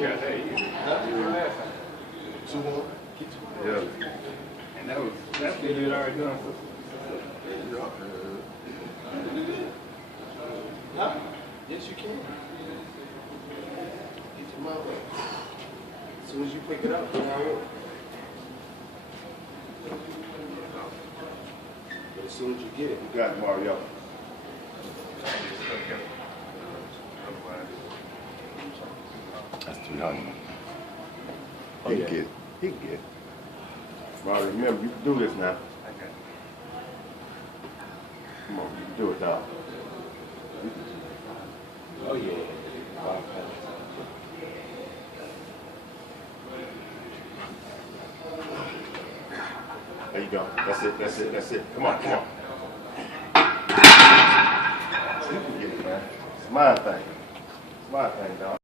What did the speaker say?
got that. Yeah. And that's what you had already done. Huh? Yes, you can. Get your mouth up. As soon as you pick it up, then I will. But as soon as you get it, You got Mario. That's 300. Oh, He yeah. can get it. He can get it. Mario, remember, you can do this now. Come on, you can do it, dog. oh yeah. There you go. That's it, that's it, that's it. Come on, come on. You can get it, man. It's my thing. It's my thing, dog.